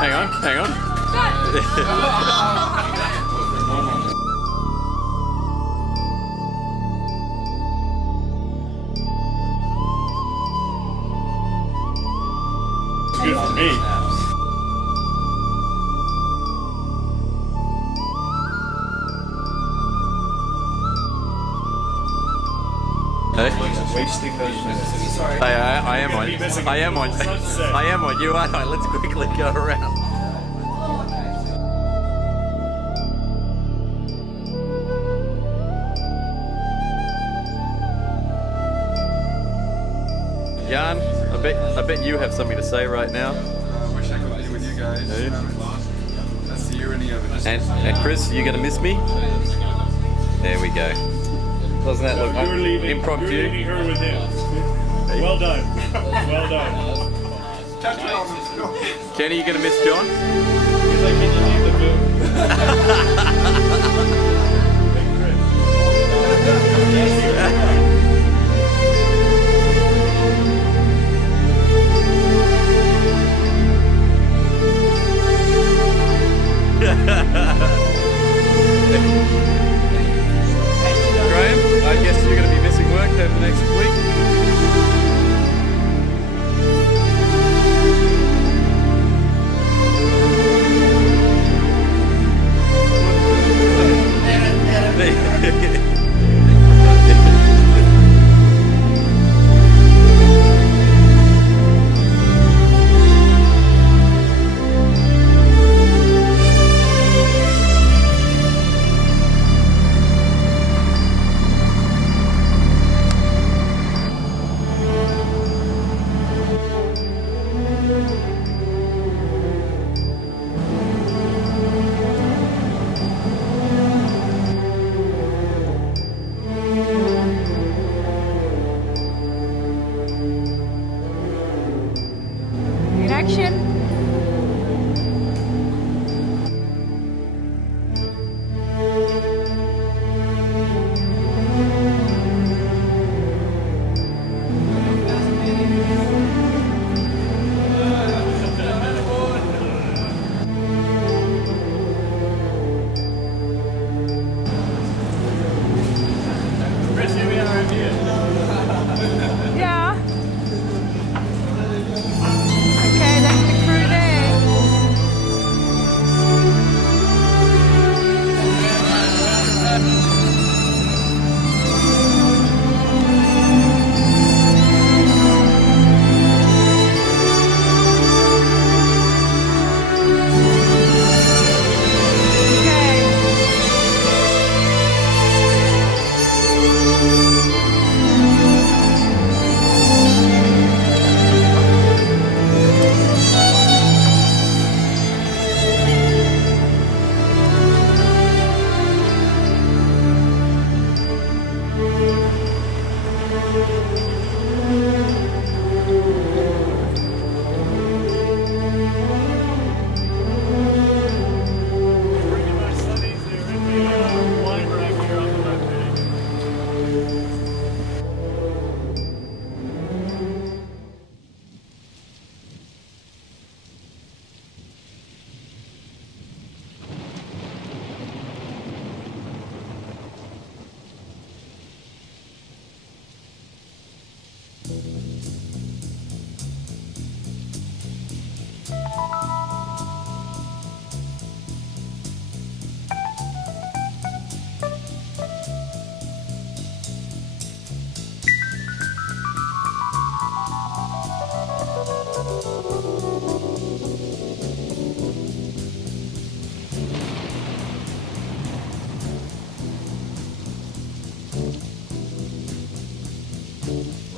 Hang on, hang on. It's good for me. Hey? Wasting those minutes. Hey, I am on. I am on. I am on. You are not. Let's quickly go around. Jan, I bet you have something to say right now. I wish I could be with you guys. Hey. I'll see you in the oven. And Chris, you gonna miss me? There we go. Doesn't that look You're leaving impromptu? her with him. Well done. Well done. Kenny, you gonna miss John? He's like, can you leave the boom? Graham, I guess you're gonna be missing work over the next week.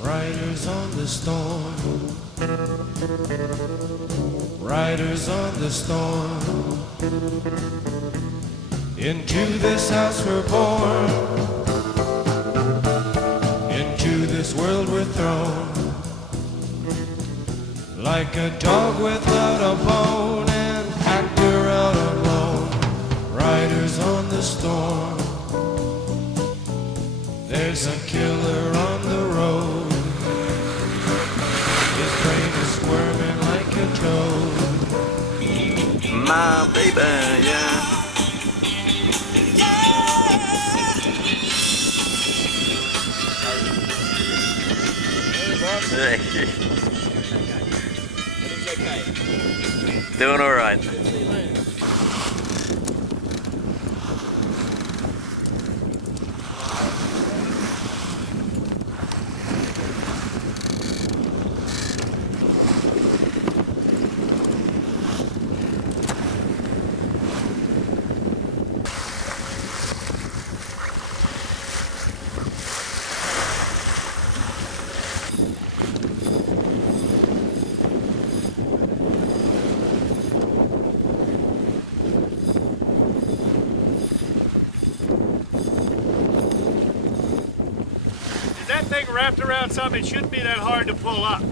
Riders on the storm, riders on the storm. Into this house we're born, into this world we're thrown. Like a dog without a bone, an actor out alone. Riders on the storm, there's a killer on the road. His brain is squirming like a toad. my baby, yeah. Doing all right. That thing wrapped around something, it shouldn't be that hard to pull up.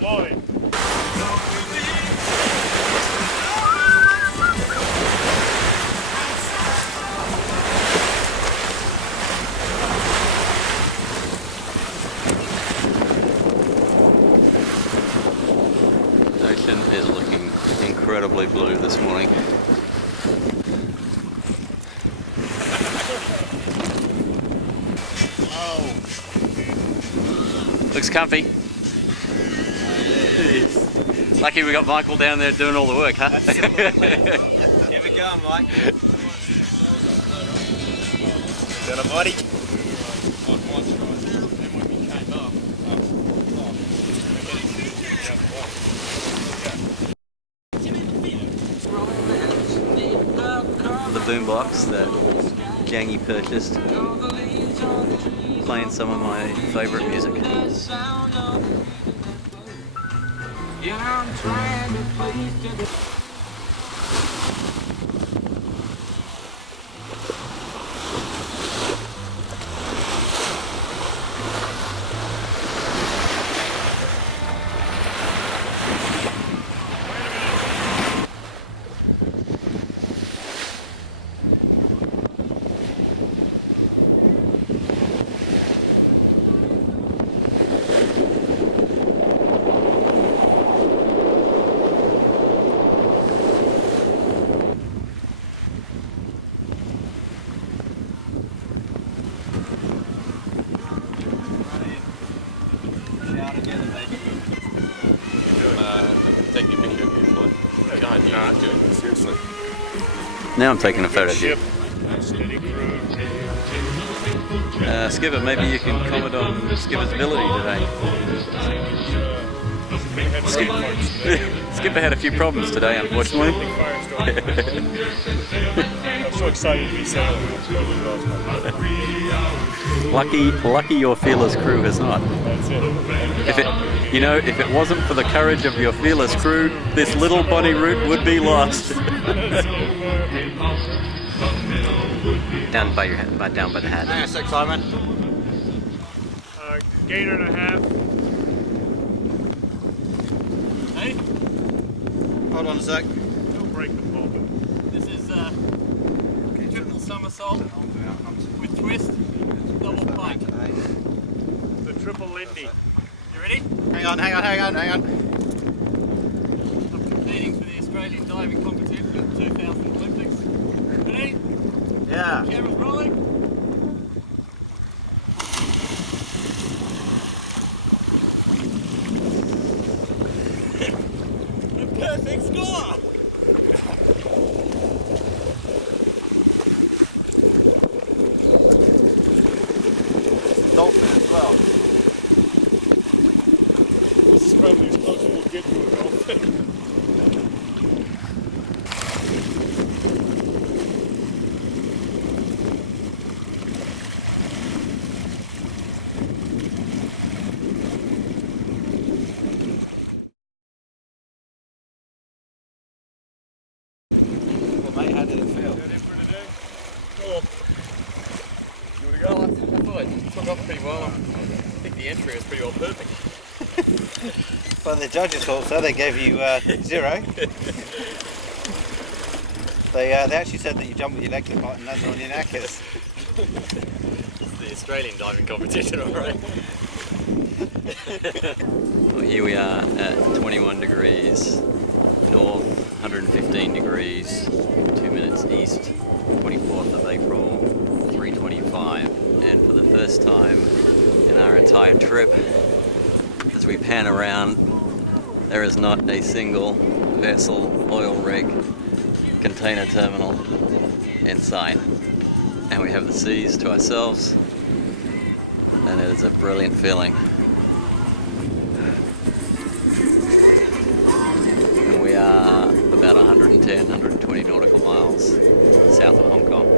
Floyd. Ocean is looking incredibly blue this morning. Oh. Looks comfy. Lucky we got Michael down there doing all the work, huh? Absolutely. Here we go, Mike. Got a body. The boombox that Jangy purchased, playing some of my favourite music. Yeah, I'm trying to please you. Taking a picture of you, Floyd. God, you're not doing it, seriously. Now I'm taking a photo of you. Ship. Steady cruise. Skipper, maybe you can comment on Skipper's ability today. Skipper had a few problems today, unfortunately. I'm so excited to be sailing. Lucky your fearless crew has not. That's it. If it wasn't for the courage of your fearless crew, this little Bonnie route would be lost. Down by the hat. Hang on a sec, Simon. Gator and a half. Hey? Hold on a sec. Don't break the pulpit. This is triple somersault with twist, double pike. The triple Lindy. You ready? Hang on. I'm competing for the Australian diving competition at the 2000 Olympics. Ready? Yeah. Camera's rolling. A perfect score! Dolphin as well. This is probably as close as we'll get to a dolphin. off pretty well. I think the entry was pretty well perfect. Well, the judges thought so. They gave you 0. They actually said that you jump with your legs apart and land on your knackers. It's the Australian diving competition, alright. Well, here we are at 21 degrees north, 115 degrees, 2 minutes east, 24th of April, 3:25. And for the first time in our entire trip, as we pan around, there is not a single vessel, oil rig, container terminal in sight. And we have the seas to ourselves, and it is a brilliant feeling. And we are about 110, 120 nautical miles south of Hong Kong.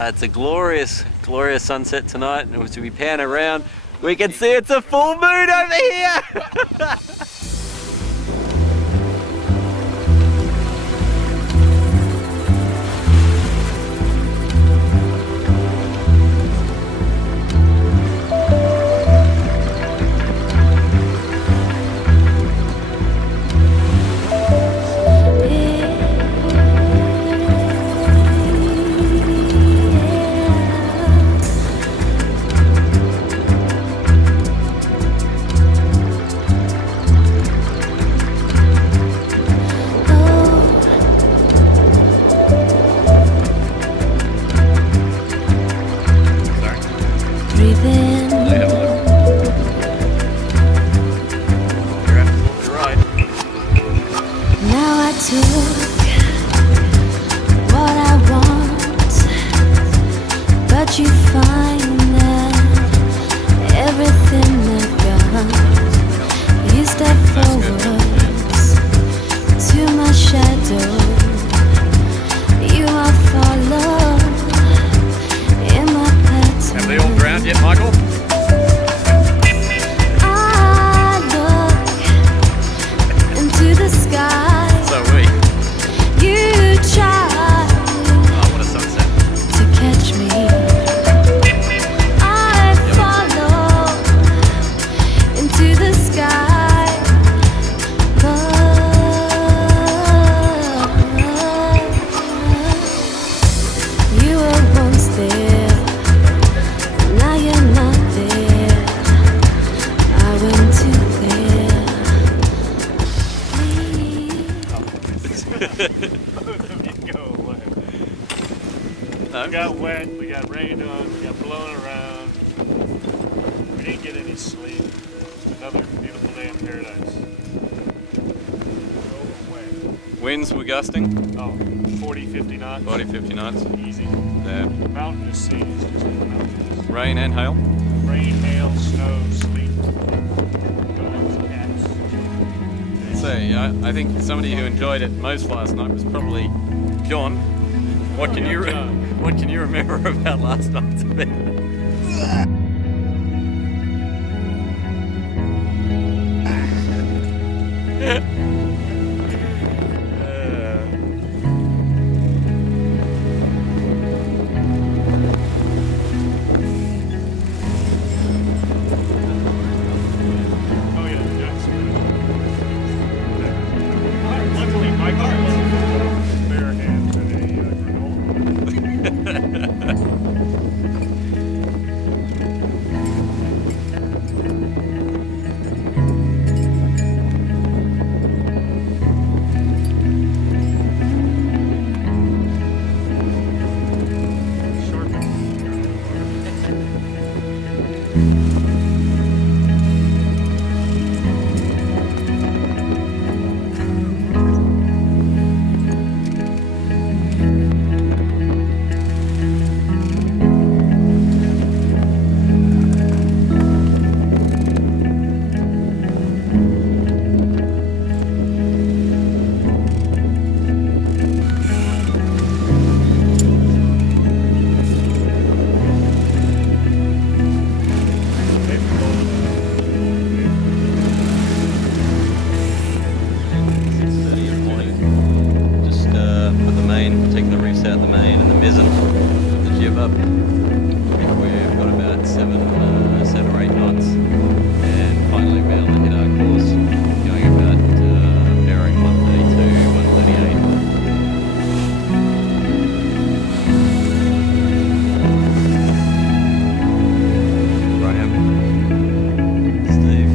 It's a glorious, glorious sunset tonight, and as we pan around, we can see it's a full moon over here! You find that everything I've got, you step forwards to my shadow, you are follow in my pattern. Have they all drowned yet, Michael? I look into the sky. So we. You try Oh, what a sunset. to catch me. To the sky, but you were once there, now you're not there. I went to there. Go away. No? We got wet, we got rained on, we got blown around. We didn't get any sleep. Another beautiful day in paradise. Go away. Winds were gusting, Oh, 40, 50 knots. 40, 50 knots. Easy. Yeah. Mountainous seas, just mountains. Rain and hail. Rain, hail, snow, sleet. Dogs, cats. So yeah, I think somebody who enjoyed it most last night was probably John. What can you what can you remember about last night's event? Oh yeah, the ducks. Luckily, Michael was bare hands and a granola. main and the mizzen, the jib up. I think we've got about 7 or 8 knots, and finally be able to hit our course, going about bearing 132, 138. Graham, Steve.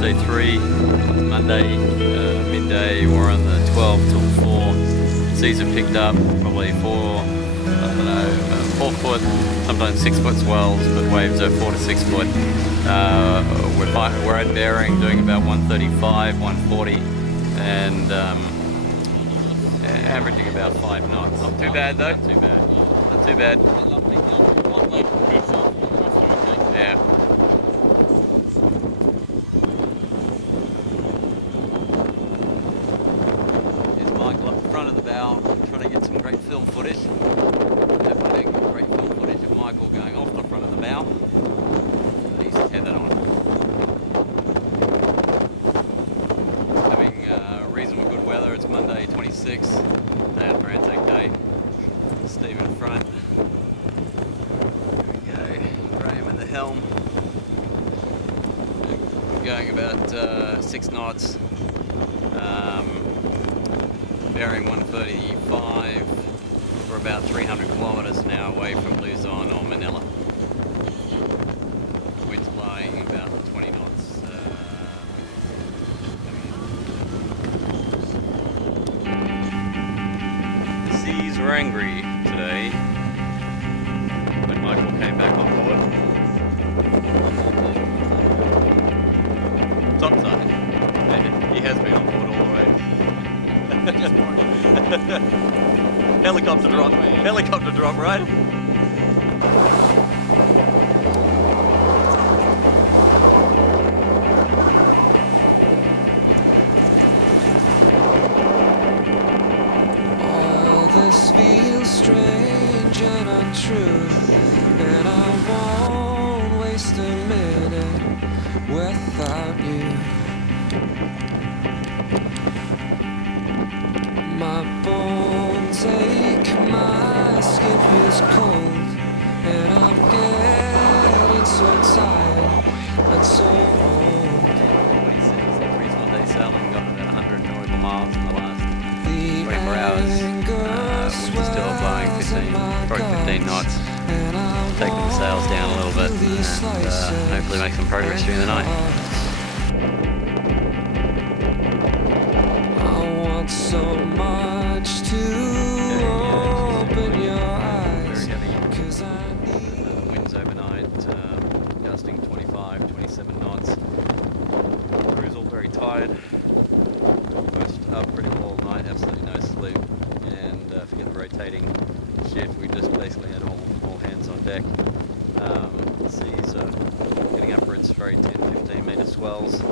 Day 3, Monday, midday. We're on the 12 till 4. Seas have picked up, probably 4 foot, sometimes 6 foot swells, but waves are 4 to 6 foot. We're at bearing, doing about 135, 140, and averaging about 5 knots. Not too bad though. Not too bad. Not too bad. Yeah. Front of the bow, trying to get some great film footage. Definitely great film footage of Michael going off the front of the bow. He's tethered on. Having reasonable good weather. It's Monday 26, day after Anzac Day. Steve in front. There we go. Graham at the helm. Going about 6 knots. Bearing 135, we're about 300 kilometres now away from Luzon or Manila. Wind's blowing about 20 knots. The seas were angry today when Michael came back on board. Topside. He has been on board all the way. Helicopter drop, right? All this feels strange and untrue, and I won't waste a minute without you. My bones ache, my skin feels cold, and I'm getting so tired and so old. 26 day sailing, got about 100 nautical miles in the last The 24 hours. Which is still blowing 15 knots. Taking the sails down a little bit and hopefully make some progress during the night. So much to open your eyes. Very heavy. Winds overnight, gusting 25, 27 knots. Crew's all very tired. Pushed up pretty well all night, absolutely no sleep. And forget the rotating shift, we just basically had all hands on deck. The seas are getting upwards, very 10, 15 metre swells.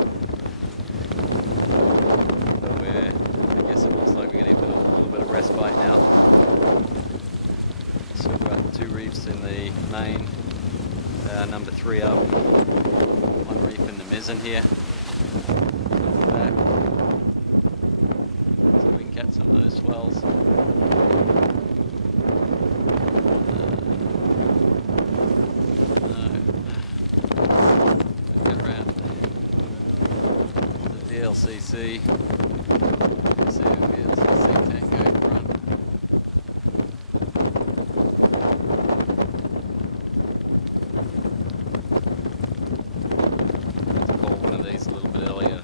It looks like we're getting a little bit of respite now. So we've got 2 reefs in the main, number 3 up, 1 reef in the mizzen here. Back. So we can catch some of those swells. VLCC. Let's see if VLCC tango in front. Let's call one of these a little bit earlier.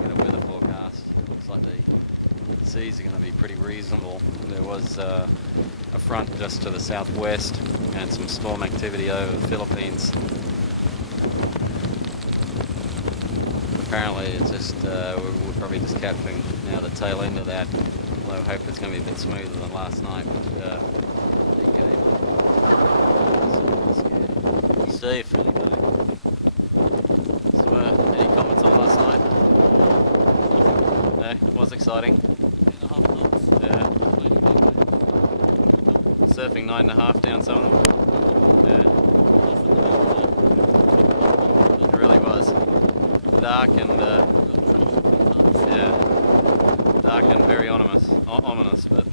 Get a weather forecast. Looks like the seas are going to be pretty reasonable. There was a front just to the southwest and some storm activity over the Philippines. Apparently it's just, we're probably just capturing now the tail end of that, although I hope it's going to be a bit smoother than last night. But, Steve, so, any comments on last night? No, it was exciting. 8.5 knots. Yeah. Surfing 9.5 down some of them. Yeah. It really was. Dark and yeah, dark and very ominous, but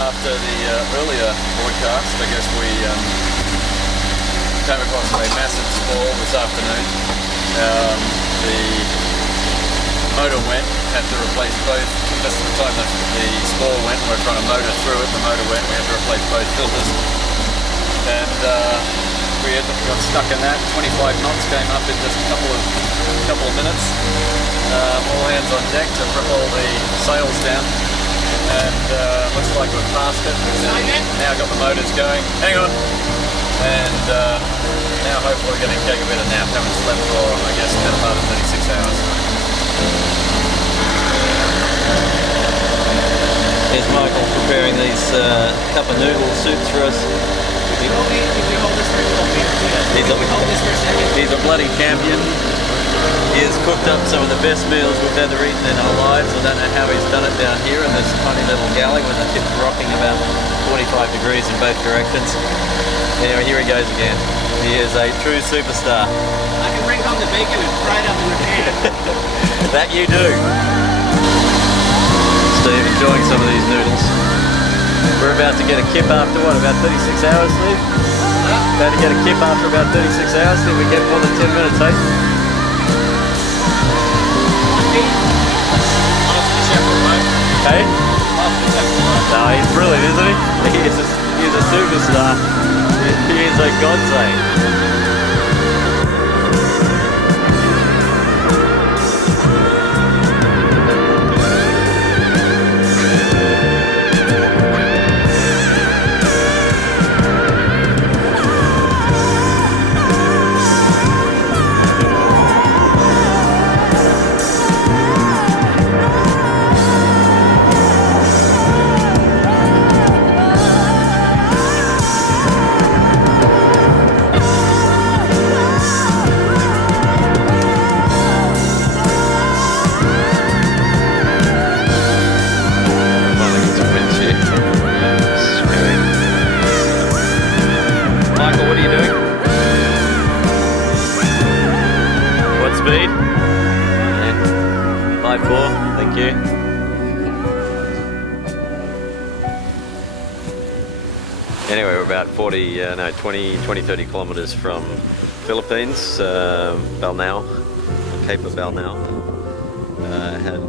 after the earlier broadcast, I guess we came across a massive squall this afternoon. The motor went, had to replace both. Just at the time that the squall went, we were trying to motor through it, the motor went, we had to replace both filters. And we got stuck in that. 25 knots came up in just a couple of minutes. All hands on deck to rip all the sails down. And looks like we've passed it. Now got the motors going. Hang on. And now hopefully we're going to take a bit of nap. Haven't slept for, I guess, better part of 36 hours. here's Michael preparing these cup of noodle soups for us. He's a bloody champion. He has cooked up some of the best meals we've ever eaten in our lives. I don't know how he's done it down here in this tiny little galley when the ship's rocking about 45 degrees in both directions. Anyway, here he goes again. He is a true superstar. I can bring home the bacon and fry it up in the pan. That you do. Steve enjoying some of these noodles. We're about to get a kip after what, about 36 hours, Steve? About to get a kip after about 36 hours. Think we get more than 10 minutes, eh? Hey? No, he's brilliant, isn't he? He's a superstar. He is a godsend. Speed. Yeah. 5-4, thank you. Anyway, we're about 20-30 kilometers from Philippines, Balnao, Cape of Balnao. Had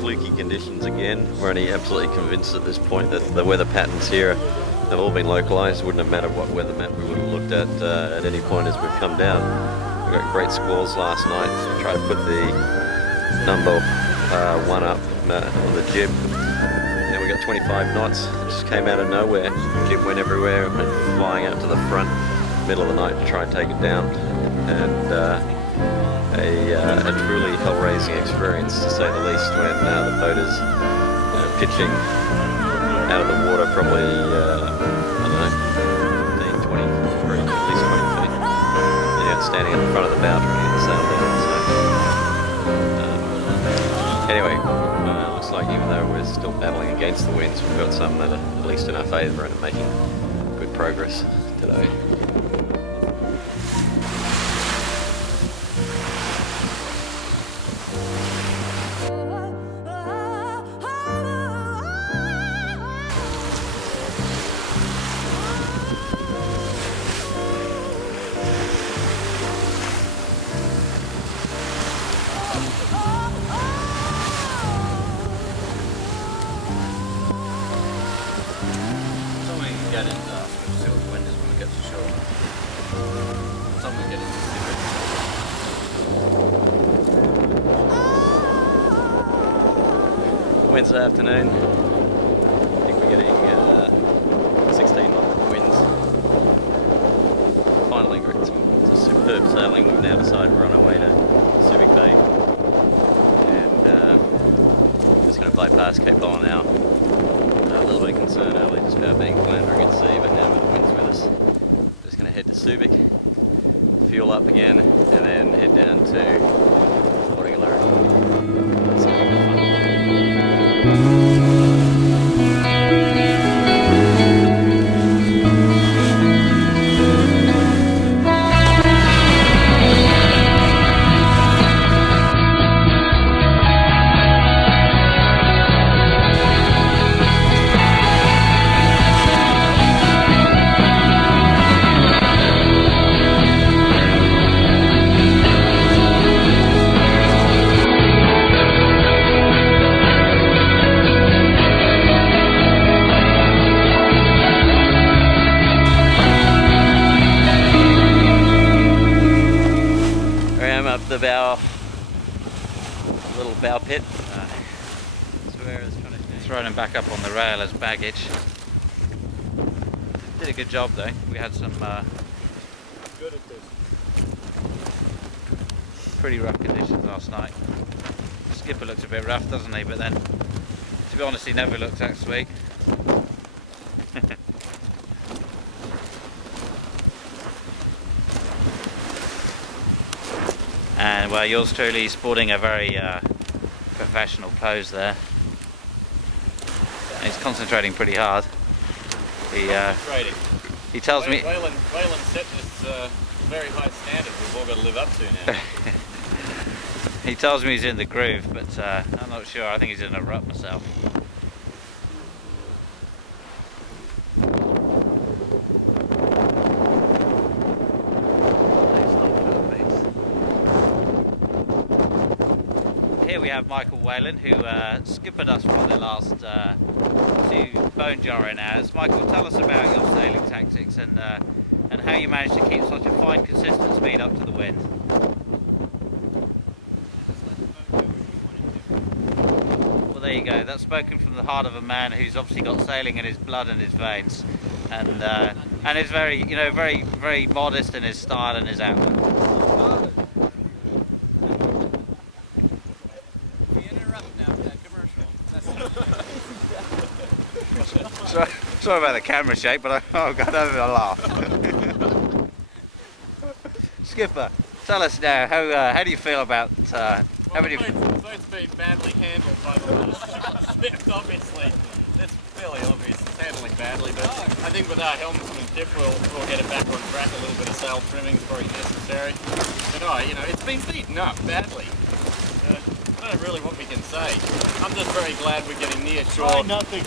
fluky conditions again. We're only absolutely convinced at this point that the weather patterns here have all been localized. Wouldn't have mattered what weather map we would have looked at any point as we've come down. We got great squalls last night. Tried to put the number 1 up on the jib. And we got 25 knots. Just came out of nowhere. Jib went everywhere and went flying out to the front, middle of the night to try and take it down. And a truly hell-raising experience, to say the least, when the boat is pitching out of the water, probably, I don't know, 15, 20, at least standing at the front of the bow trying to get the sail down. So anyway, looks like even though we're still battling against the winds, we've got some that are at least in our favour and are making good progress today. Get in, see what the wind is when we get to shore. Something we get into Wednesday afternoon, I think we're getting 16 knot winds. Finally got some superb sailing. We've now decided we're on our way to Subic Bay and just going to bypass Cape Bonne now. A little bit of concern earlier just about being floundering at sea, but now with the winds with us, just going to head to Subic, fuel up again, and then head down to Galera. It's going to be fun. The bow, little bow pit. throwing him back up on the rail as baggage. Did a good job though. We had some Good at this. pretty rough conditions last night. Skipper looks a bit rough, doesn't he? But then, to be honest, he never looked that sweet. And well, yours truly sporting a very professional pose there. And he's concentrating pretty hard. He tells me. Wayland set this very high standard we've all got to live up to now. He tells me he's in the groove, but I'm not sure. I think he's in a rut myself. Here we have Michael Wayland, who skippered us for the last 2 bone jarring hours. Michael, tell us about your sailing tactics and how you managed to keep such a fine, consistent speed up to the wind. Well, there you go. That's spoken from the heart of a man who's obviously got sailing in his blood and his veins, and is very, very, very modest in his style and his outlook. Sorry about the camera shake, but I got over a laugh. Skipper, tell us now, how do you feel about Boat's been badly handled by the last obviously. That's fairly obvious. It's handling badly, but I think with our helmsman tip we'll get it back on track. A little bit of sail trimming is probably necessary. But it's been beaten up badly. I don't know really what we can say. I'm just very glad we're getting near shore. Try nothing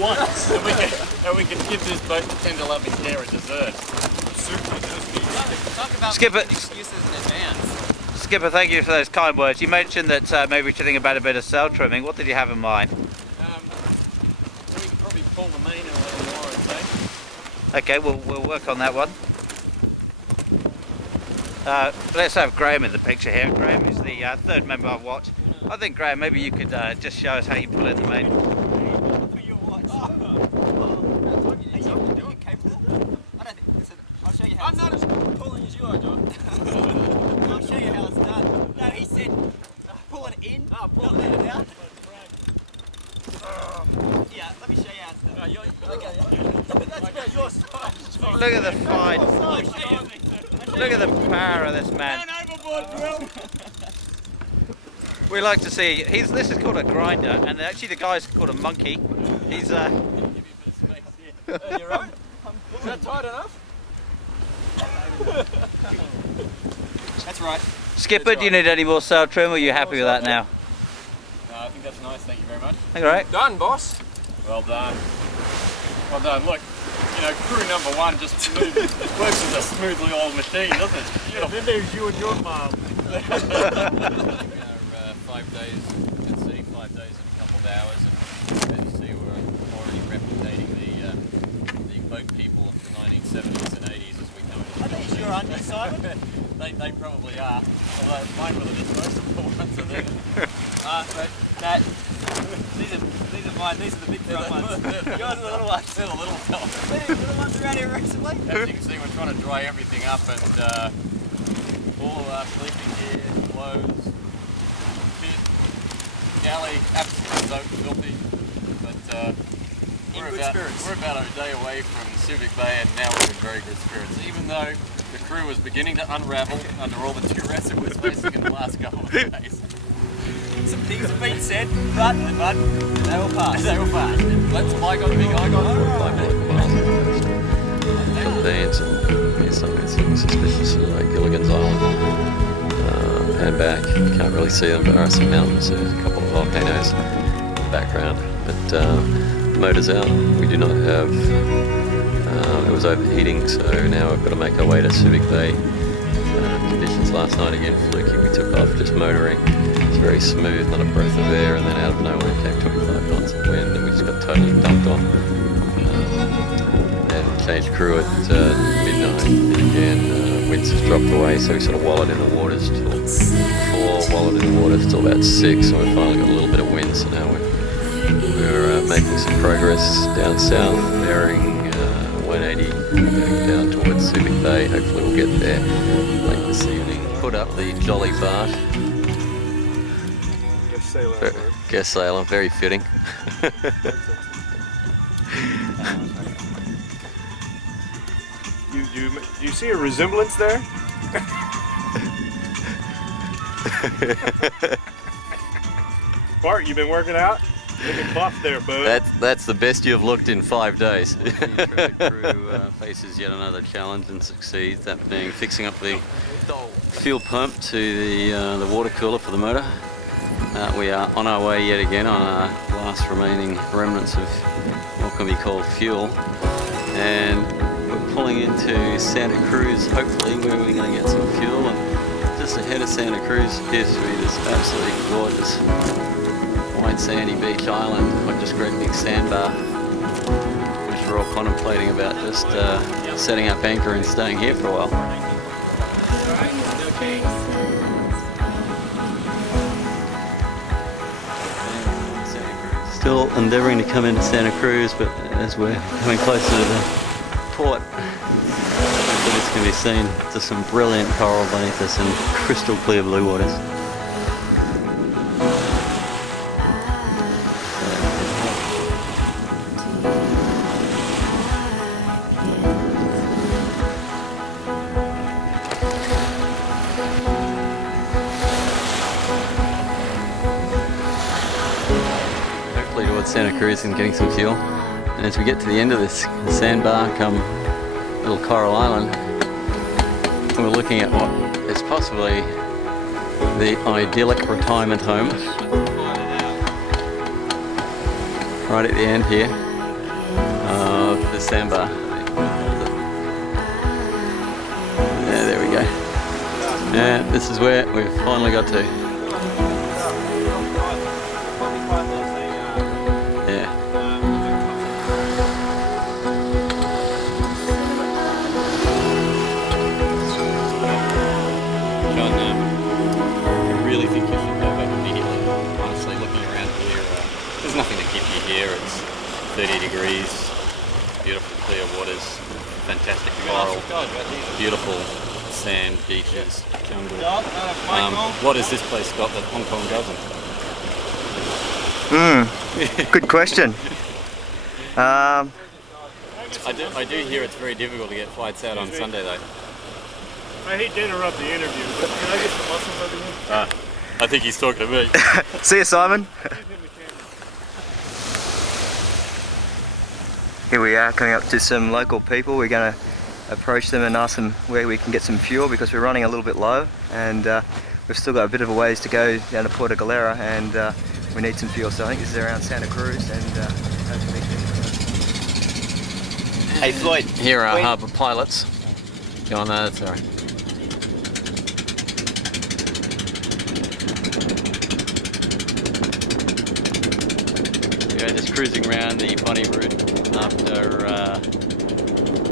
once. And we can give this boat the tender loving care it deserves. Talk about Skipper. excuses in advance. Skipper, thank you for those kind words. You mentioned that maybe we should think about a bit of sail trimming. What did you have in mind? We could probably pull the main in a little more, I'd say. Okay, we'll work on that one. Let's have Graham in the picture here. Graham is the third member I've watched. I think, Graham, maybe you could just show us how you pull in the main. I'm not as pulling as you are, John. I'll show you how it's done. No, he said pull it in, not let it out. Yeah, let me show you how it's done. Okay, that's about your side. Look at the fine. I'll show you. Look at the power of this man. Overboard, Drill. We like to see. This is called a grinder, and actually the guy's called a monkey. He's You're right. Is that tight enough? That's right. Skipper. Do you need any more sail trim, or are you happy with that now? No, I think that's nice. Thank you very much. All right. Done, boss. Well done. Well done. Look, you know, crew number one just works as a smoothly oiled machine, doesn't it? Yeah, then there's you and your mom. 5 days at sea, 5 days in a couple of hours, and as you see, we're already replicating the boat people of the 1970s and 80s as we know it. Are these your undies, Simon? They probably are, although mine were the disposable ones of them. But that, these are mine. These are the big front ones. Yours are the little ones. They're the little fellas. These little ones around here recently. As you can see, we're trying to dry everything up, and all of our sleeping gear, clothes, pit, galley, absolutely soaked, filthy. But we're about a day away from Civic Bay, and now we're in very good spirits, even though the crew was beginning to unravel under all the duress it was facing in the last couple of days. Some things have been said, but they will pass. They were bad. Let's fly on, big eye on. 5 nautical miles off the coast. Philippines, and there's something suspicious at Gilligan's Island. And back, can't really see them, but there are some mountains, there's a couple of volcanoes in the background. But the motor's out, we do not have, it was overheating, so now we've got to make our way to Civic Bay. Conditions last night again fluky, we took off just motoring. It's very smooth, not a breath of air, and then out of nowhere came 25 knots of wind, and we just got totally dumped on. And changed crew at midnight. Again, winds have dropped away, so we sort of wallowed in the waters till 4, wallowed in the water till about 6, and we finally got a little bit of wind, so now we're making some progress down south, bearing 180, going down towards Civic Bay. Hopefully we'll get there late this evening. Put up the Jolly Bart. Guest sailor, very fitting. You see a resemblance there? Bart, you been working out? Looking buff there, bud. That's the best you've looked in 5 days. The traffic crew faces yet another challenge and succeeds, that being fixing up the fuel pump to the water cooler for the motor. We are on our way yet again on our last remaining remnants of what can be called fuel, and we're pulling into Santa Cruz, hopefully where we're going to get some fuel. And just ahead of Santa Cruz appears to be this absolutely gorgeous white sandy beach island, like just great big sandbar, which we're all contemplating about just setting up anchor and staying here for a while. Still endeavouring to come into Santa Cruz, but as we're coming closer to the port, this can be seen just some brilliant coral beneath us and crystal clear blue waters. Santa Cruz and getting some fuel, and as we get to the end of this sandbar come little coral island, we're looking at what is possibly the idyllic retirement home right at the end here of the sandbar. Yeah, there we go. Yeah, this is where we've finally got to. Here it's 30 degrees, beautiful clear waters, fantastic coral, beautiful sand, beaches, jungle. What has this place got that Hong Kong doesn't? Good question. I do hear it's very difficult to get flights out on Sunday though. I hate to interrupt the interview, but can I get some muscles over here? I think he's talking to me. See you, Simon. Give him the camera. Here we are coming up to some local people. We're going to approach them and ask them where we can get some fuel because we're running a little bit low, and we've still got a bit of a ways to go down to Puerto Galera, and we need some fuel. So I think this is around Santa Cruz, and hopefully. Hey Floyd. Here are our harbour pilots. Go on there, sorry. We're just cruising around the Bonne route after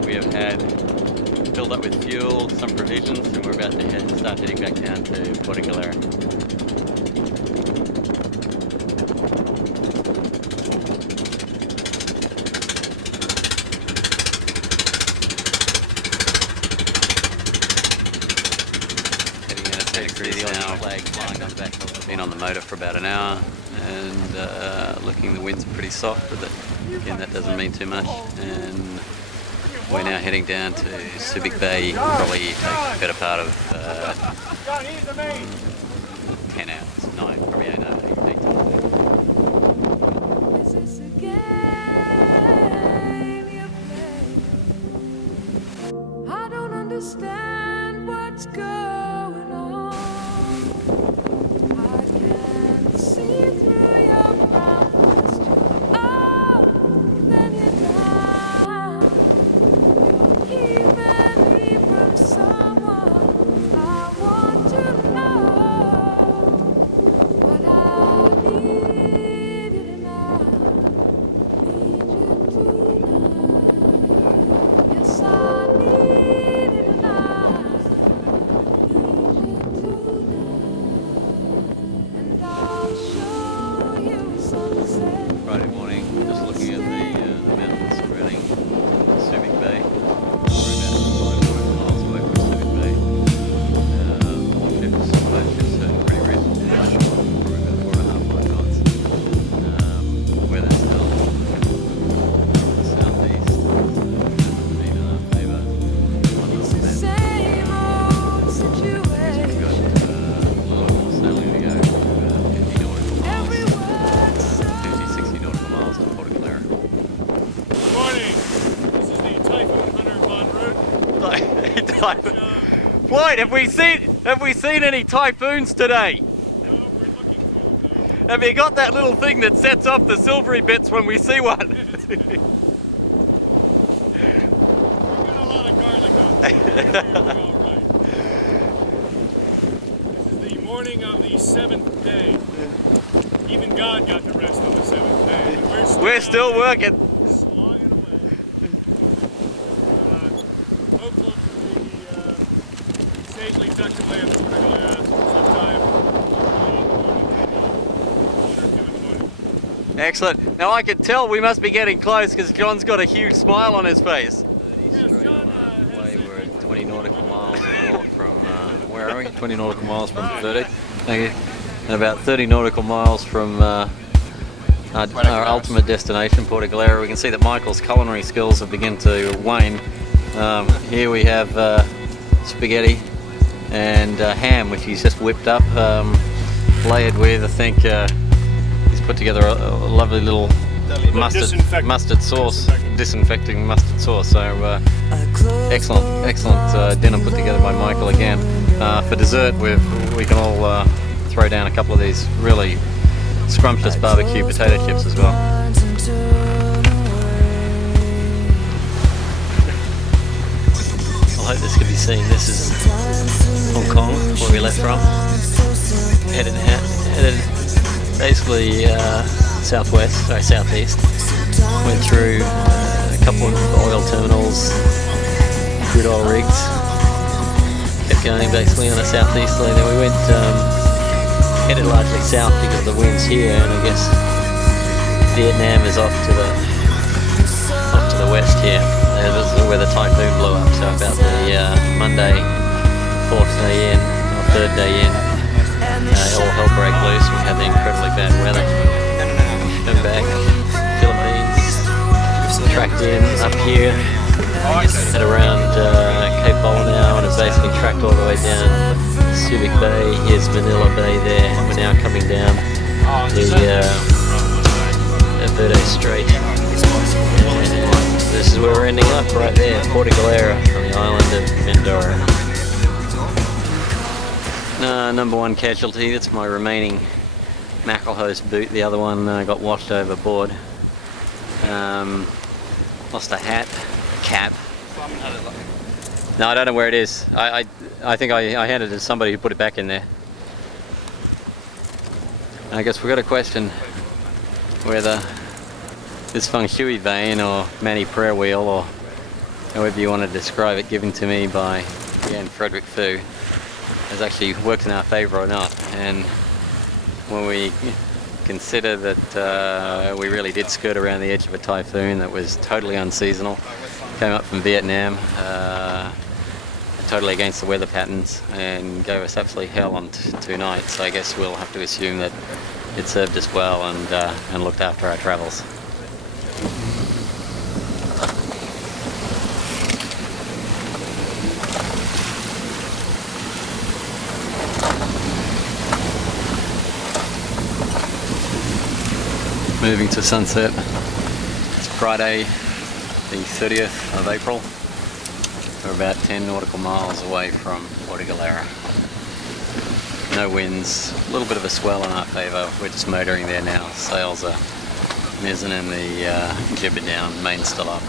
we have had filled up with fuel, some provisions, and we're about to start heading back down to Puerto Galera. Now, been on the motor for about an hour, and looking, the wind's pretty soft, but again that doesn't mean too much. And we're now heading down to Subic Bay. Probably take the better part of 10 hours, 9, probably 8 hours. Is this a game you play? I don't understand what's going on. I can't see through your frown first. Oh, then you're down. You're keeping me from someone I want to know. But I need it now. Need you tonight. Yes, I need it now. Need you tonight. And I'll show you sunset. Friday morning, just looking at the mountains surrounding Subic Bay. We're about 5 miles away from Subic Bay. Ships, both ships are pretty reasonable. We're about 4.5 knots. Weather's still southeast. Been in our favour. It's the same old situation. We've got a little more sailing to go. 50 nautical miles. Every word's so 50, 60 nautical miles to Puerto Galera. Good morning. This is the Typhoon Hunter Bonne route. Floyd, have we seen any typhoons today? No, we're looking for them. Have you got that little thing that sets off the silvery bits when we see one? We've got a lot of garlic on this. We're all right. This is the morning of the 7th day. Even God got to rest on the 7th day. But We're still working. slogging away. Hopefully we safely tucked away in Puerto Galera sometime Excellent. Now I can tell we must be getting close because John's got a huge smile on his face. Way we're at 20 nautical miles north from, where are we? 20 nautical miles from 30. Thank you. And about 30 nautical miles from our ultimate destination, Puerto Galera. We can see that Michael's culinary skills have begun to wane. Here we have spaghetti and ham, which he's just whipped up, layered with, I think, he's put together a lovely little mustard sauce, disinfecting mustard sauce. So excellent dinner put together by Michael again. For dessert, we can all throw down a couple of these really scrumptious barbecue potato chips as well. I hope this can be seen. This is Hong Kong, where we left from. Headed basically southeast. Went through a couple of oil terminals, crude oil rigs. Kept going basically on a southeasterly. Then we went headed largely south because of the winds here, and I guess Vietnam is off to the west here. This is where the typhoon blew up. So about the Monday, 4th day in, or 3rd day in, all hell broke loose. We had the incredibly bad weather. Come back, Philippines, tracked in up here at around Cape Bowl now, and have basically tracked all the way down Civic Bay. Here's Manila Bay there. We're now coming down the Aberdeen Strait. And this is where we're ending up, right there, Puerto Galera on the island of Mindoro. Number one casualty, that's my remaining mackerel hose boot. The other one got washed overboard. Lost a hat, a cap. No, I don't know where it is. I think I handed it to somebody who put it back in there. I guess we've got to question whether this feng shui vein or Manny prayer wheel, or however you want to describe it, given to me by, again, Frederick Fu, has actually worked in our favour or not. And when we consider that we really did skirt around the edge of a typhoon that was totally unseasonal, came up from Vietnam, totally against the weather patterns, and gave us absolutely hell on 2 nights, I guess we'll have to assume that it served us well and looked after our travels. Moving to sunset. It's Friday, the 30th of April. We're about 10 nautical miles away from Puerto Galera. No winds, a little bit of a swell in our favour. We're just motoring there now. Sails are mizzen and the jibber down, main still up.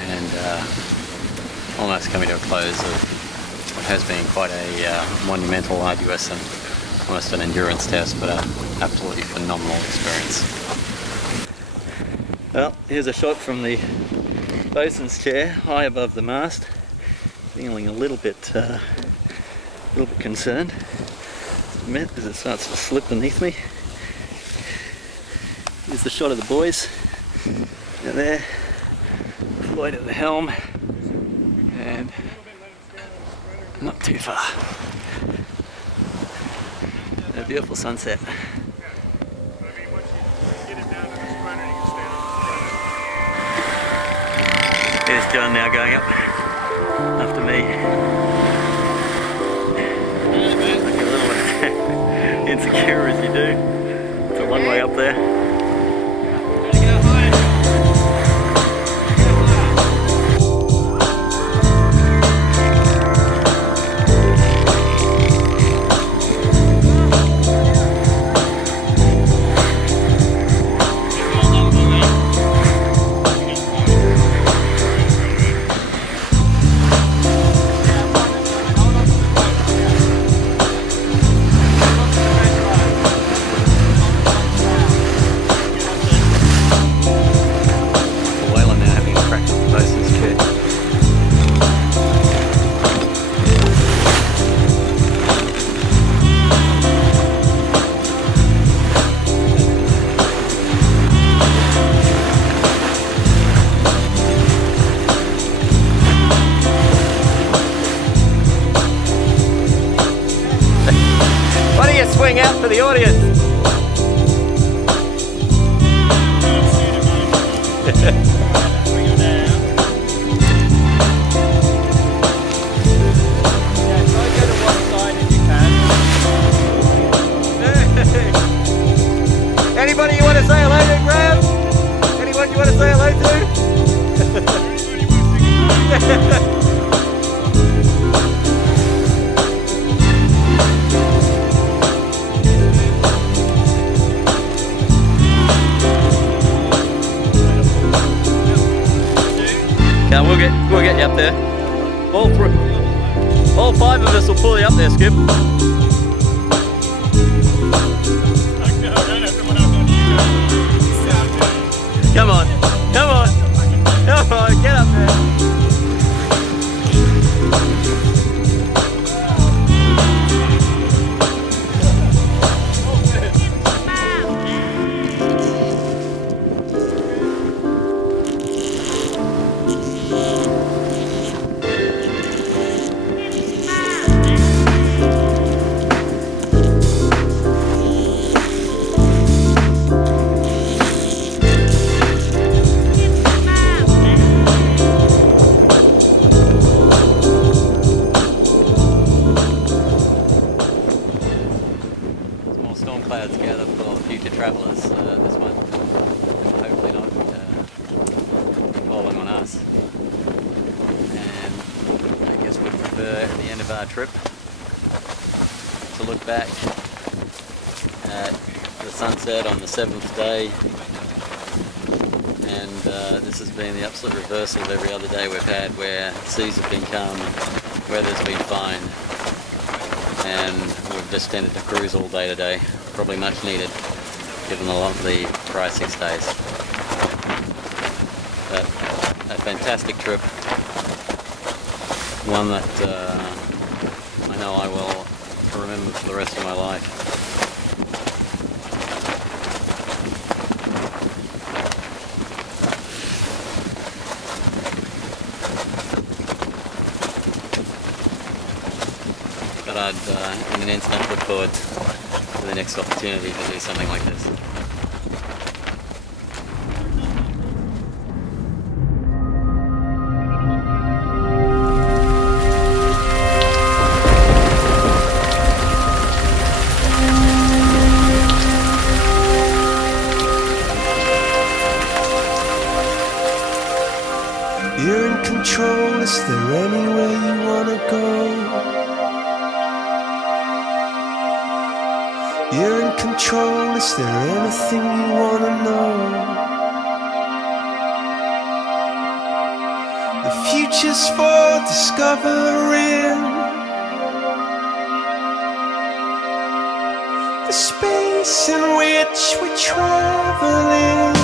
And almost coming to a close of what has been quite a monumental, arduous and almost an endurance test, but an absolutely phenomenal experience. Well, here's a shot from the Bosuns Chair, high above the mast. Feeling a little bit concerned, I admit, as it starts to slip beneath me. Here's the shot of the boys. They're there, Floyd at the helm, and not too far. A beautiful sunset. Here's John now going up after me. Looking a little insecure as you do. It's a long way up there. Swing out for the audience. Anybody you want to say hello to, Graham? Anyone you want to say hello to? We'll get you up there. All 5 of us will pull you up there, Skip. Come on, come on, come on, get up there. travellers. This one, hopefully not falling on us. And I guess we'd prefer at the end of our trip to look back at the sunset on the 7th day. And this has been the absolute reversal of every other day we've had, where seas have been calm, weather's been fine, and we've just tended to cruise all day today. Probably much needed, given the pricing stays. But a fantastic trip, one that I know I will remember for the rest of my life. But I'd in an instant look forward to the next opportunity to do something like this. You're in control, is there anywhere you wanna go? You're in control, is there anything you wanna know? The future's for discovering, the space in which we travel in.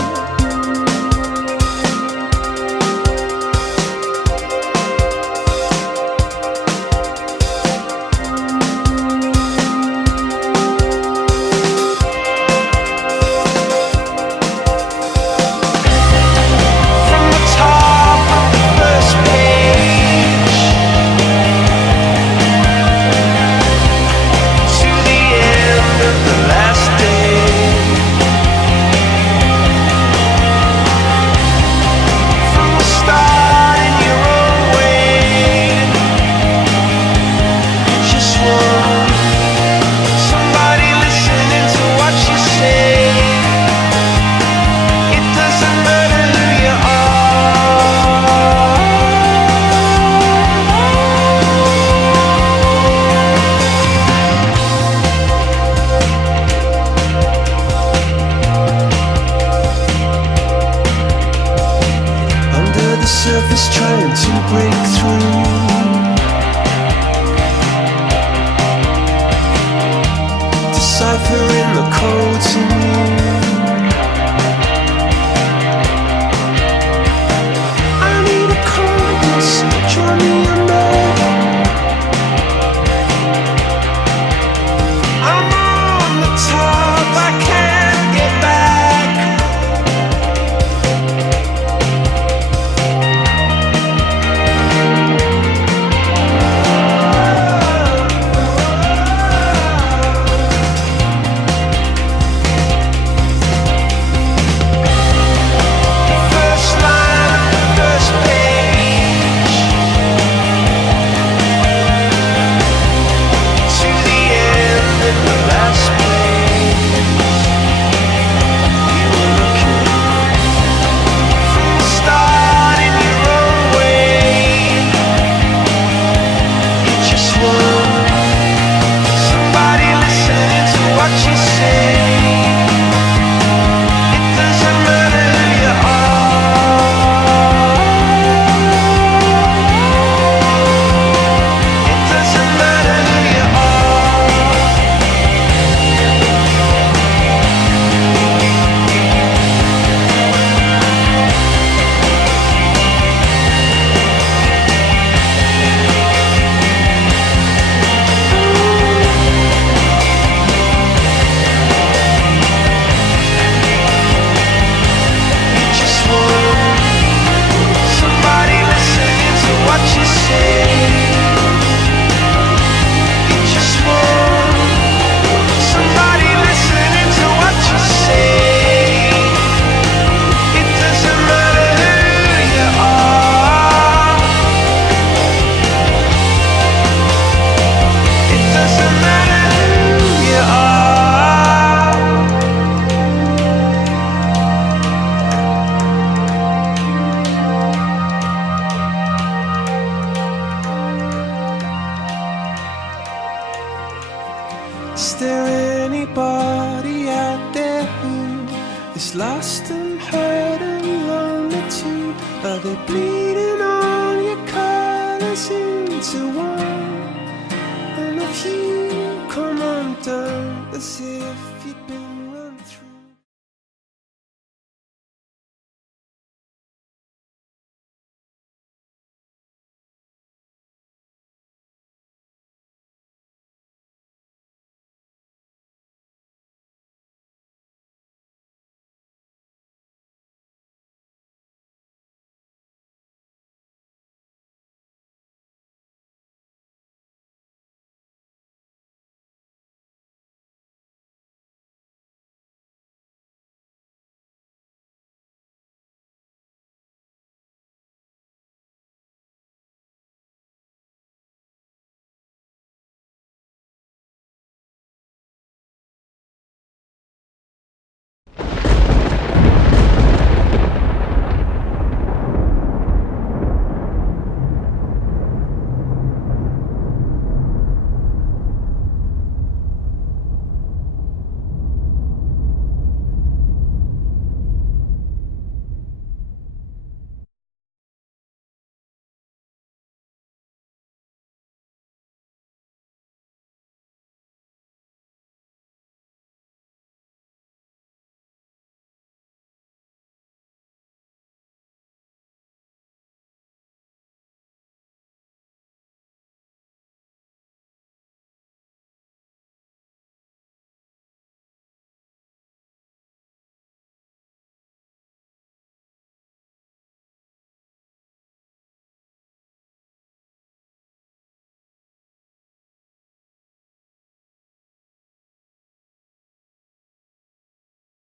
Is there anybody out there who is lost and hurt and lonely too? Are they bleeding on your colors into one? And if you come undone as if you'd been